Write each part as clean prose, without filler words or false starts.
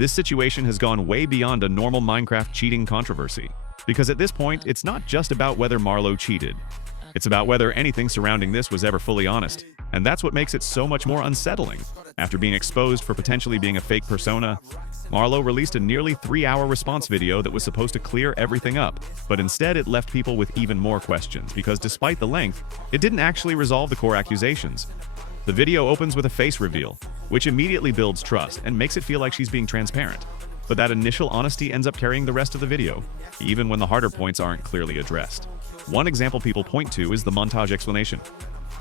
This situation has gone way beyond a normal Minecraft cheating controversy, because at this point, it's not just about whether Marlow cheated. It's about whether anything surrounding this was ever fully honest, and that's what makes it so much more unsettling. After being exposed for potentially being a fake persona, Marlow released a nearly 3-hour response video that was supposed to clear everything up, but instead it left people with even more questions because despite the length, it didn't actually resolve the core accusations. The video opens with a face reveal, which immediately builds trust and makes it feel like she's being transparent. But that initial honesty ends up carrying the rest of the video, even when the harder points aren't clearly addressed. One example people point to is the montage explanation,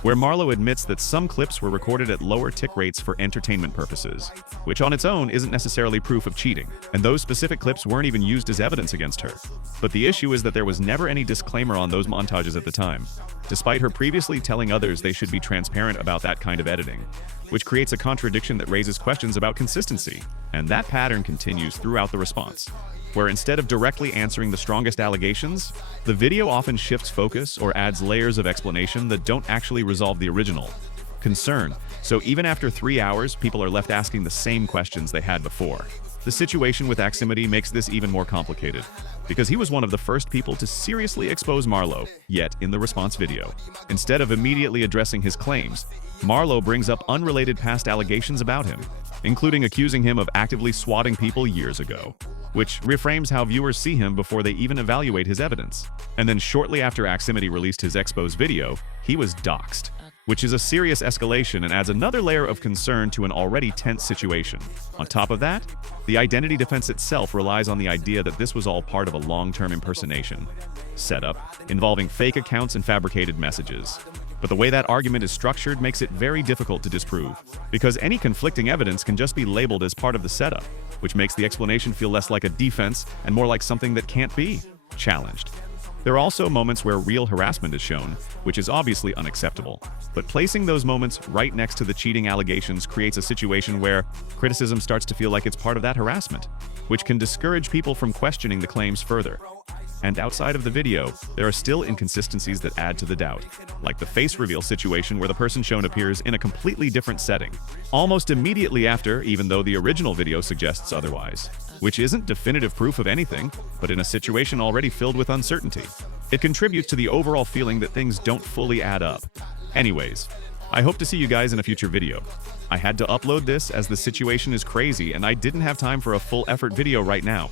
where Marlow admits that some clips were recorded at lower tick rates for entertainment purposes, which on its own isn't necessarily proof of cheating, and those specific clips weren't even used as evidence against her. But the issue is that there was never any disclaimer on those montages at the time, despite her previously telling others they should be transparent about that kind of editing, which creates a contradiction that raises questions about consistency, and that pattern continues throughout the response, where instead of directly answering the strongest allegations, the video often shifts focus or adds layers of explanation that don't actually resolve the original concern. So even after 3 hours, people are left asking the same questions they had before. The situation with Aximity makes this even more complicated, because he was one of the first people to seriously expose Marlow, yet in the response video, instead of immediately addressing his claims, Marlow brings up unrelated past allegations about him, including accusing him of actively swatting people years ago, which reframes how viewers see him before they even evaluate his evidence. And then shortly after Aximity released his expose video, he was doxxed, which is a serious escalation and adds another layer of concern to an already tense situation. On top of that, the identity defense itself relies on the idea that this was all part of a long-term impersonation setup involving fake accounts and fabricated messages. But the way that argument is structured makes it very difficult to disprove, because any conflicting evidence can just be labeled as part of the setup, which makes the explanation feel less like a defense and more like something that can't be challenged. There are also moments where real harassment is shown, which is obviously unacceptable. But placing those moments right next to the cheating allegations creates a situation where criticism starts to feel like it's part of that harassment, which can discourage people from questioning the claims further. And outside of the video, there are still inconsistencies that add to the doubt, like the face reveal situation where the person shown appears in a completely different setting, almost immediately after, even though the original video suggests otherwise, which isn't definitive proof of anything, but in a situation already filled with uncertainty. It contributes to the overall feeling that things don't fully add up. Anyways, I hope to see you guys in a future video. I had to upload this as the situation is crazy and I didn't have time for a full effort video right now.